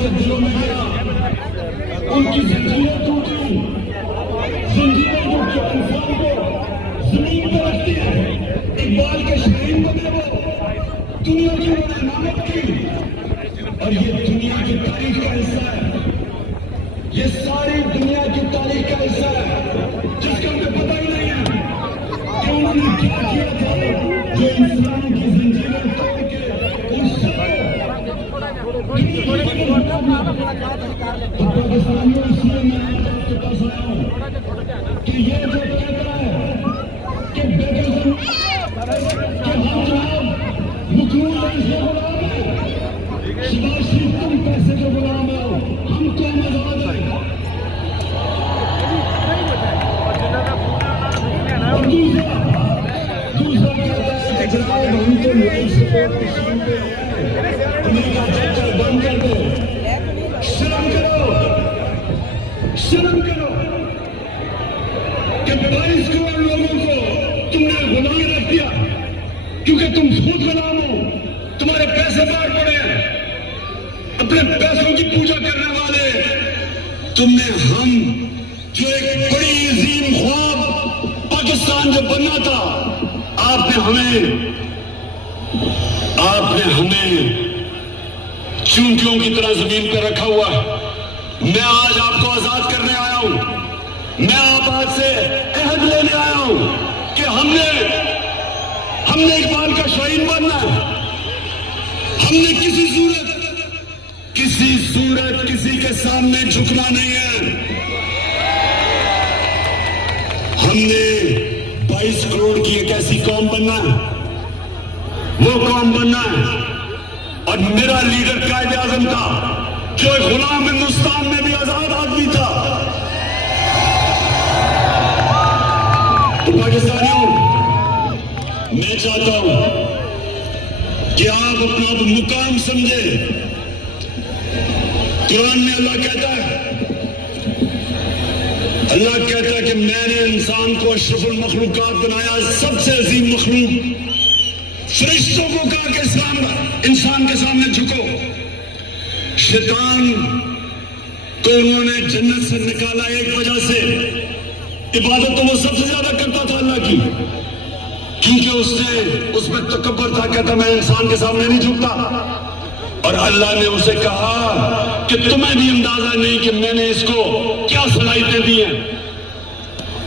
के दिलों में गया, उनकी जंजीरें टूटी, जंजीरें जो कि इंसान को जमीन पर रखती है। इकबाल के शायरीन बने वो, दुनिया की उन्होंने नामत की, और ये दुनिया की तारीख का हिस्सा है, ये सारी दुनिया की तारीख का हिस्सा है, जिसका हमें पता ही नहीं है कि उन्होंने क्या किया था, जो इंसानों की जंजीरें तोड़ के तो पाकिस्तानियों, इसलिए मैं आपके पास आया हूँ कि ये जो कहता है कि बेगम कि हम जनाब मुकरूर से गुलाम है, शहबाज शरीफ तुम पैसे के गुलाम हो, हम तो आजाद हैं। और दूसरा कहता है कि जनाब हम तो लाइफ सपोर्ट मशीन पे अमेरिका चक्कर बंद कर दो। शर्म करो, शर्म करो कि 22 करोड़ लोगों को तुमने गुलाम रख दिया, क्योंकि तुम खुद गुलाम हो, तुम्हारे पैसे बाहर पड़े हैं, अपने पैसों की पूजा करने वाले तुमने। हम जो एक बड़ी अजीम ख्वाब पाकिस्तान जो बनना था, आपने हमें चूंटियों की तरह जमीन पर रखा हुआ है। मैं आज आपको आजाद करने आया हूं, मैं आप आज से अहद लेने आया हूं कि हमने इकबाल का शाहीन बनना है। हमने किसी सूरत किसी के सामने झुकना नहीं है। हमने 22 करोड़ की एक ऐसी कौम बनना है, वो कौम बनना है। और मेरा लीडर कायदे आजम था, जो गुलाम हिंदुस्तान में भी आजाद आदमी था। तो पाकिस्तानियों, मैं चाहता हूं कि आप अपना मुकाम समझे। कुरान में अल्लाह कहता है कि मैंने इंसान को अशरफुल मखलूकात बनाया, सबसे अजीम मखलूक। फरिश्तों को कहा कि इंसान के सामने झुको। शैतान को उन्होंने जन्नत से निकाला एक वजह से, इबादत तो वो सबसे ज्यादा करता था अल्लाह की, क्योंकि उसमें तकब्बर था, कहता मैं इंसान के सामने नहीं झुकता। और अल्लाह ने उसे कहा कि तुम्हें भी अंदाजा नहीं कि मैंने इसको क्या सलाहियतें दी हैं।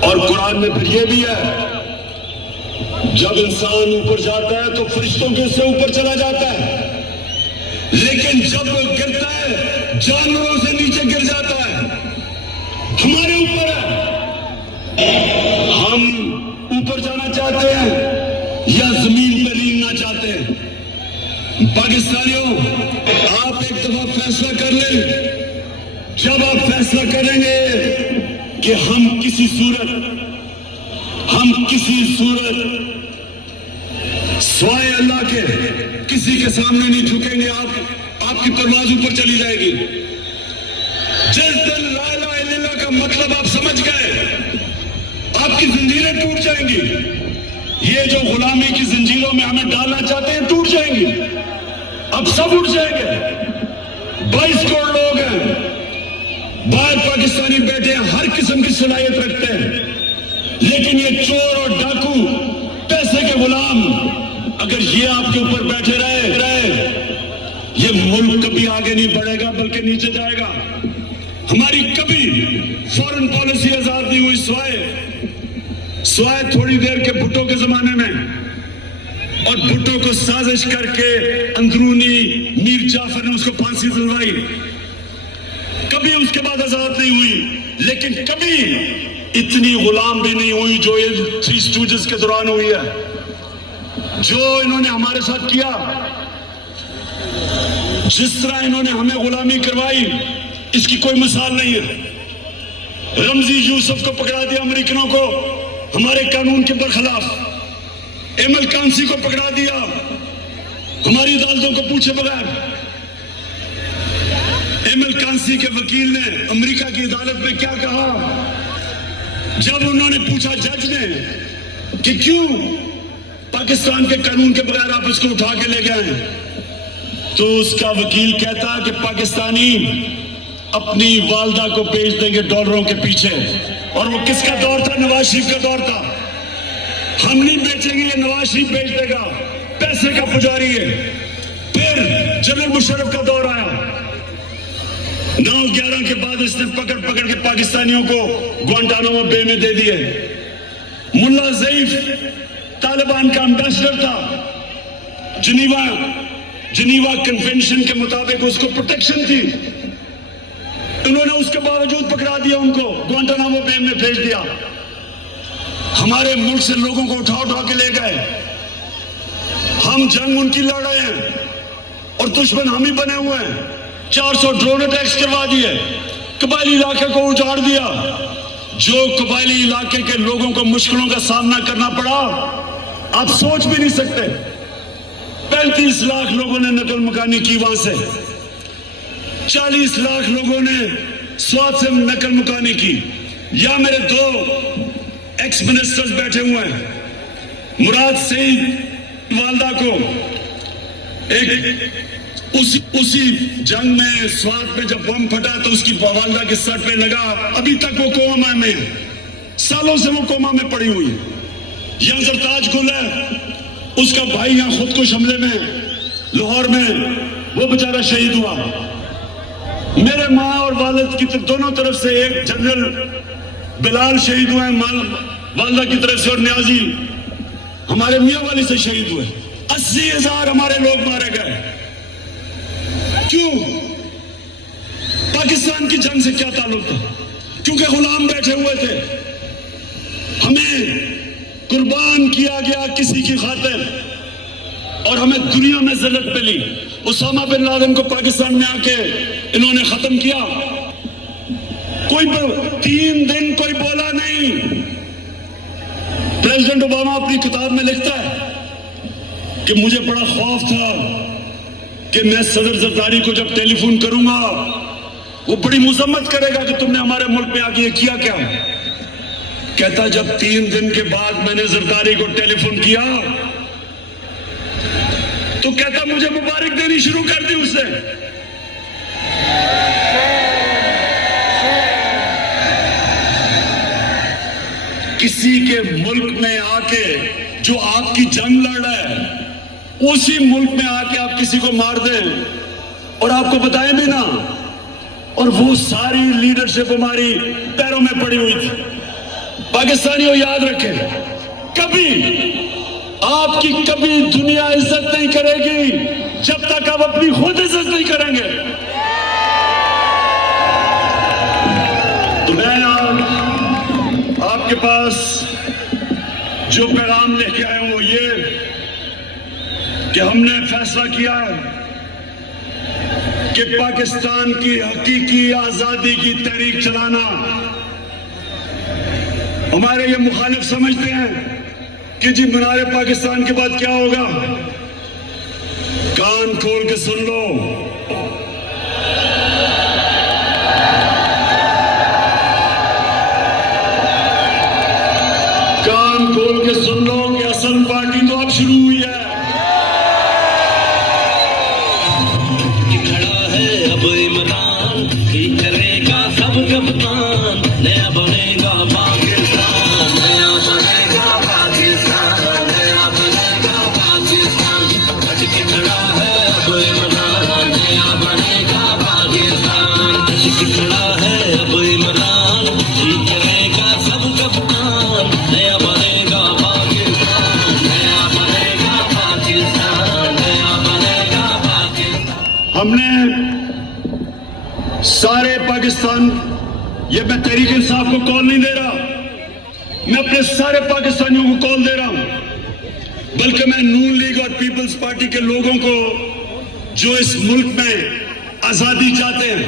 और कुरान में फिर ये भी है, जब इंसान ऊपर जाता है तो फरिश्तों के उससे ऊपर चला जाता है, लेकिन जब वो गिरता है जानवरों से नीचे गिर जाता है। हमारे ऊपर है, हम ऊपर जाना चाहते हैं या जमीन पर लीनना चाहते हैं। पाकिस्तानियों, आप एक दफा फैसला कर लें। जब आप फैसला करेंगे कि हम किसी सूरत स्वाय अल्लाह के किसी के सामने नहीं झुकेंगे, आपकी परवाज ऊपर चली जाएगी। जिस दिन ला इलाहा इल्लल्लाह का मतलब आप समझ गए, आपकी जंजीरें टूट जाएंगी। ये जो गुलामी की जंजीरों में हमें डालना चाहते हैं, टूट जाएंगी। अब सब उठ जाएंगे। 22 करोड़ लोग हैं, बाहर पाकिस्तानी बैठे हैं, हर किस्म की सलाहियत रखते हैं, लेकिन ये चोर और डाकू, पैसे के गुलाम, अगर ये आपके ऊपर बैठे रहे, ये मुल्क कभी आगे नहीं बढ़ेगा बल्कि नीचे जाएगा। हमारी कभी फॉरेन पॉलिसी आजाद नहीं हुई। स्वाय थोड़ी देर के भुट्टो के जमाने में, और भुट्टो को साजिश करके अंदरूनी मीर जाफर ने उसको फांसी दिलवाई। कभी उसके बाद आजाद नहीं हुई, लेकिन कभी इतनी गुलाम भी नहीं हुई जो ये 3 स्टूजेस के दौरान हुई है। जो इन्होंने हमारे साथ किया, जिस तरह इन्होंने हमें गुलामी करवाई, इसकी कोई मिसाल नहीं है। रमजी यूसुफ को पकड़ा दिया अमेरिकनों को, हमारे कानून के बरखिलाफ। एमएल कांसी को पकड़ा दिया हमारी अदालतों को पूछे बगैर। एमएल कांसी के वकील ने अमेरिका की अदालत में क्या कहा, जब उन्होंने पूछा जज ने कि क्यों पाकिस्तान के कानून के बगैर आप इसको उठा के ले गए हैं, तो उसका वकील कहता कि पाकिस्तानी अपनी वालदा को बेच देंगे डॉलरों के पीछे। और वो किसका दौर था? नवाज शरीफ का दौर था। हम नहीं बेचेंगे, ये नवाज शरीफ बेच देगा, पैसे का पुजारी है। फिर जनरल मुशर्रफ का दौर आया, 9/11 के बाद इसने पकड़ पकड़ के पाकिस्तानियों को ग्वांटानामो बे में दे दिए। मुल्ला ज़ईफ तालिबान का एम्बेसडर था, जिनीवा कन्वेंशन के मुताबिक उसको प्रोटेक्शन थी, उन्होंने उसके बावजूद पकड़ा दिया, उनको ग्वांटानामो बे में भेज दिया। हमारे मुल्क से लोगों को उठा उठा के ले गए, हम जंग उनकी लड़ रहे हैं और दुश्मन हम ही बने हुए हैं। 400 ड्रोन अटैक्स करवा दिए, कबायली इलाके को उजाड़ दिया। जो कबायली इलाके के लोगों को मुश्किलों का सामना करना पड़ा, आप सोच भी नहीं सकते। 35 लाख लोगों ने नकल मकानी की वहां से, 40 लाख लोगों ने स्वाद से नकल मुकानी की। या मेरे 2 एक्स मिनिस्टर्स बैठे हुए हैं, मुराद सईद वालदा को एक उसी जंग में स्वाद पे जब बम फटा तो उसकी वालदा के सर पे लगा, अभी तक वो कोमा में है, सालों से वो कोमा में पड़ी हुई है। यहां जरताज गुल है, उसका भाई यहां खुदकुश हमले में लाहौर में वो बेचारा शहीद हुआ। मेरे माँ और वालिद की दोनों तरफ से, एक जनरल बिलाल शहीद हुए वालदा की तरफ से, और न्याजी हमारे मियाँ वाली से शहीद हुए। 80,000 हमारे लोग मारे गए। क्यों? पाकिस्तान की जंग से क्या ताल्लुक था? क्योंकि गुलाम बैठे हुए थे। हमें कुर्बान किया गया किसी की खातिर और हमें दुनिया में जिल्लत मिली। उसामा बिन लादेन को पाकिस्तान में आके इन्होंने खत्म किया। कोई 3 दिन कोई बोला नहीं। प्रेसिडेंट ओबामा अपनी किताब में लिखता है कि मुझे बड़ा खौफ था कि मैं सदर जरदारी को जब टेलीफोन करूंगा वो बड़ी मुजम्मत करेगा कि तुमने हमारे मुल्क में आके ये किया क्या। कहता जब 3 दिन के बाद मैंने जरदारी को टेलीफोन किया तो कहता मुझे मुबारक देनी शुरू कर दी उसने। किसी के मुल्क में आके जो आपकी जंग लड़ रहा है, उसी मुल्क में आके आप किसी को मार दें और आपको बताएं भी ना, और वो सारी लीडरशिप हमारी पैरों में पड़ी हुई थी। पाकिस्तानियों याद रखें, कभी आपकी कभी दुनिया इज्जत नहीं करेगी जब तक आप अपनी खुद इज्जत नहीं करेंगे। तो मैं आपके पास जो पैगाम लेके आया हूं वो ये कि हमने फैसला किया है कि पाकिस्तान की हकीकी आजादी की तहरीक चलाना। हमारे ये मुखालिफ समझते हैं कि जी मीनार पाकिस्तान के बाद क्या होगा। कान खोल के सुन लो, कान खोल के सुन लो कि असल पार्टी तो अब शुरू हुई है। खड़ा है अब इमरान, की करेगा सब कप्तान, नया बनेगा पाकिस्तान, नया बनेगा पाकिस्तान, नया बनेगा पाकिस्तान। हट के खड़ा है अब इमरान, नया बनेगा पाकिस्तान, हट के खड़ा है अब इमरान, की करेगा सब कप्तान, नया बनेगा पाकिस्तान, नया बनेगा पाकिस्तान, नया बनेगा पाकिस्तान। हमने सारे पाकिस्तान, ये मैं तहरीक इंसाफ को कॉल नहीं दे रहा, मैं अपने सारे पाकिस्तानियों को कॉल दे रहा हूं, बल्कि मैं नून लीग और पीपल्स पार्टी के लोगों को जो इस मुल्क में आजादी चाहते हैं,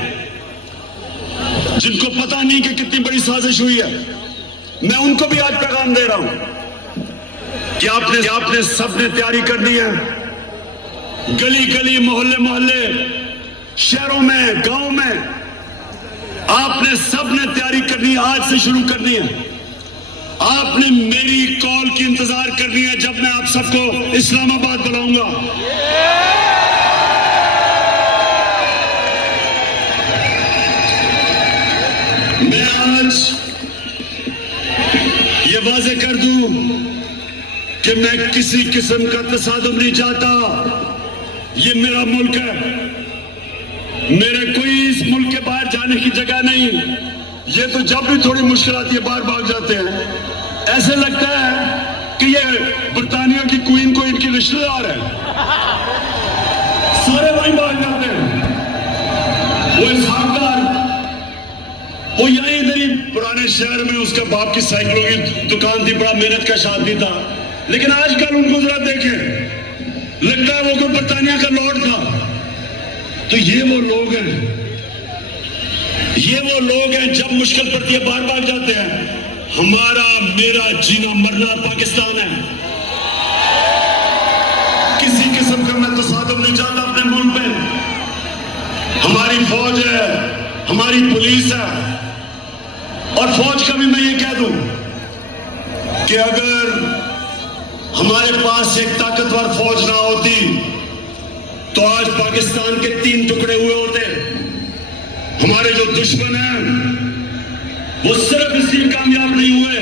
जिनको पता नहीं कि कितनी बड़ी साजिश हुई है, मैं उनको भी आज पैगाम दे रहा हूं कि आपने सबने तैयारी कर दी है। गली गली, मोहल्ले मोहल्ले, शहरों में, गांव में आपने सबने तैयारी करनी है, आज से शुरू करनी है। आपने मेरी कॉल की इंतजार करनी है जब मैं आप सबको इस्लामाबाद बुलाऊंगा। मैं आज ये वाजे कर दूं कि मैं किसी किस्म का तसादुम नहीं चाहता। ये मेरा मुल्क है, मेरे कोई इस मुल्क के बाहर जाने की जगह नहीं। ये तो जब भी थोड़ी मुश्किल आती है बाहर भाग जाते हैं। ऐसे लगता है कि ये बरतानिया की क्वीन को इनकी रिश्तेदार है, सारे वहीं भाग जाते हैं। वो इसहाकदार, वो यहीं इधर ही पुराने शहर में उसका बाप की साइकिलों की दुकान थी, बड़ा मेहनत का आदमी था। लेकिन आजकल उनको जरा देखें, लगता है वो कोई बरतानिया का लॉर्ड था। तो ये वो लोग हैं, ये वो लोग हैं जब मुश्किल पड़ती है बाहर भाग जाते हैं। हमारा मेरा जीना मरना पाकिस्तान है। किसी किस्म का मैं तसादुम नहीं चाहता अपने मुल्क में। हमारी फौज है, हमारी पुलिस है, और फौज का भी मैं ये कह दूं कि अगर हमारे पास एक ताकतवर फौज ना होती तो आज पाकिस्तान के 3 टुकड़े हुए होते। हमारे जो दुश्मन हैं वो सिर्फ इसलिए कामयाब नहीं हुए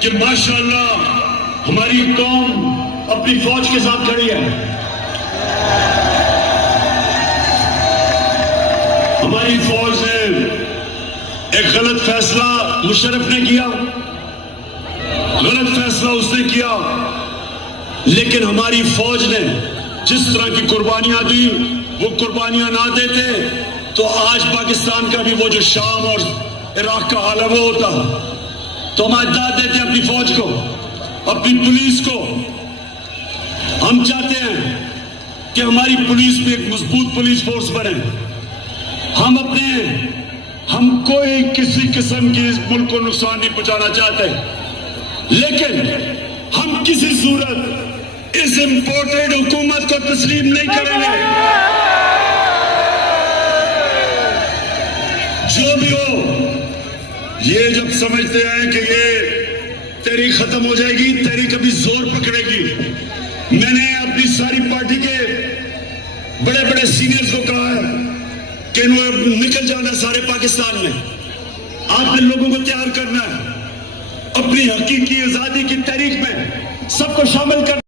कि माशाअल्लाह हमारी कौम अपनी फौज के साथ खड़ी है। हमारी फौज ने एक गलत फैसला मुशर्रफ ने किया, गलत फैसला उसने किया, लेकिन हमारी फौज ने जिस तरह की कुर्बानियां दी, वो कुर्बानियां ना देते तो आज पाकिस्तान का भी वो जो शाम और इराक का हाल है वो होता। तो हम आज दाद देते हैं अपनी फौज को, अपनी पुलिस को। हम चाहते हैं कि हमारी पुलिस भी एक मजबूत पुलिस फोर्स बने। हम कोई किसी किस्म की इस मुल्क को नुकसान नहीं पहुंचाना चाहते, लेकिन हम किसी सूरत इस इंपोर्टेड हुकूमत को तस्लीम नहीं करेंगे। जो भी हो, ये जब समझते हैं कि ये तहरीक खत्म हो जाएगी, तहरीक अभी जोर पकड़ेगी। मैंने अपनी सारी पार्टी के बड़े बड़े सीनियर्स को कहा है कि इन्होंने निकल जाना सारे पाकिस्तान में। आपने लोगों को तैयार करना है, अपनी हकीकी आजादी की तहरीक में सबको शामिल करना।